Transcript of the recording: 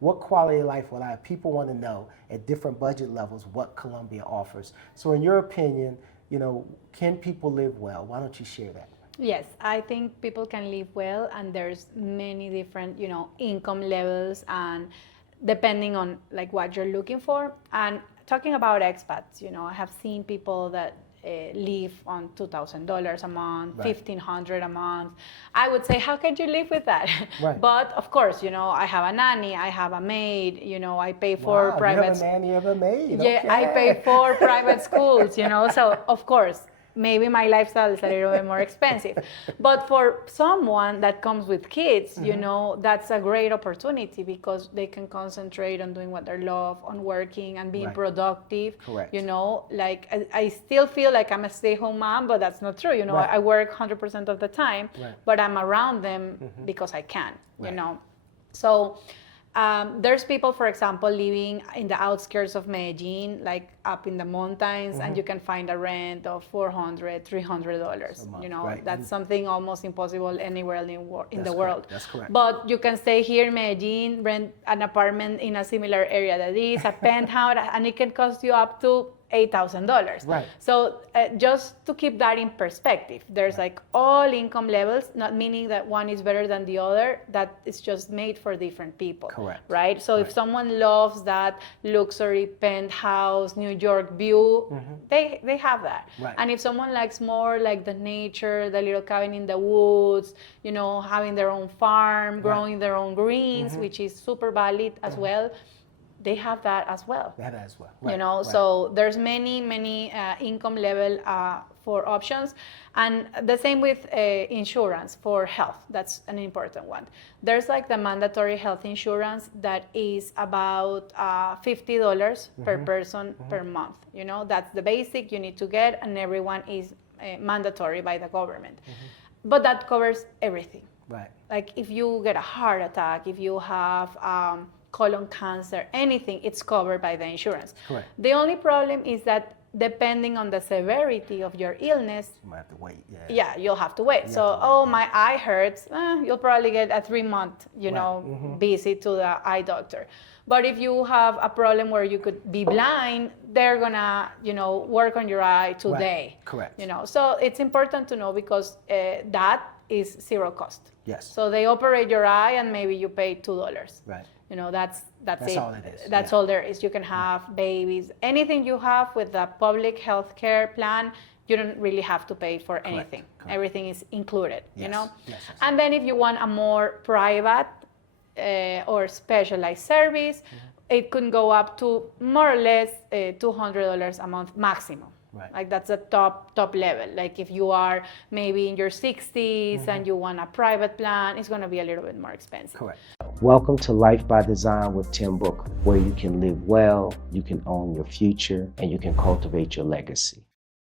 what quality of life will I have? People want to know at different budget levels what Colombia offers. So in your opinion, can people live well? Why don't you share that? Yes, I think people can live well, and there's many different, income levels, and depending on like what you're looking for. And talking about expats, I have seen people that live on $2,000 a month, right. $1,500 a month. I would say, how can you live with that? Right. But of course, I have a nanny, I have a maid, I pay for private. You have a nanny, you have a maid. Yeah, okay. I pay for private schools, so of course, maybe my lifestyle is a little bit more expensive. But for someone that comes with kids, that's a great opportunity because they can concentrate on doing what they love, on working and being right. productive. Correct. Like I still feel like I'm a stay-home mom, but that's not true. Right. I work 100% of the time, right. but I'm around them because I can, right. So there's people, for example, living in the outskirts of Medellin, like up in the mountains, and you can find a rent of $400, $300. Right. That's something almost impossible anywhere in the world. That's correct. But you can stay here in Medellin, rent an apartment in a similar area that is a penthouse, and it can cost you up to $8,000. Right. So just to keep that in perspective, there's like all income levels, not meaning that one is better than the other, that it's just made for different people. Correct. Right? So if someone loves that luxury penthouse, New York view, they have that. Right. And if someone likes more like the nature, the little cabin in the woods, having their own farm, growing their own greens, which is super valid as well, they have that as well. That as well. Right. Right. So there's many income level for options, and the same with insurance for health. That's an important one. There's like the mandatory health insurance that is about $50 per person per month. That's the basic you need to get, and everyone is mandatory by the government. But that covers everything. Right. Like if you get a heart attack, if you have colon cancer, anything, it's covered by the insurance. Correct. The only problem is that depending on the severity of your illness, you might have to wait. Yeah, you'll have to wait. My eye hurts, you'll probably get a 3-month, visit to the eye doctor. But if you have a problem where you could be blind, they're gonna, work on your eye today. Right. Correct. So it's important to know because that is zero cost. Yes. So they operate your eye and maybe you pay $2. Right. That's it. all it is. That's all there is. You can have babies. Anything you have with the public health care plan, you don't really have to pay for anything. Correct. Everything is included, Yes. And then if you want a more private or specialized service, it can go up to more or less $200 a month maximum. Right. Like that's the top level. Like if you are maybe in your 60s and you want a private plan, it's going to be a little bit more expensive. Correct. Welcome to Life by Design with Tim Booker, where you can live well, you can own your future, and you can cultivate your legacy.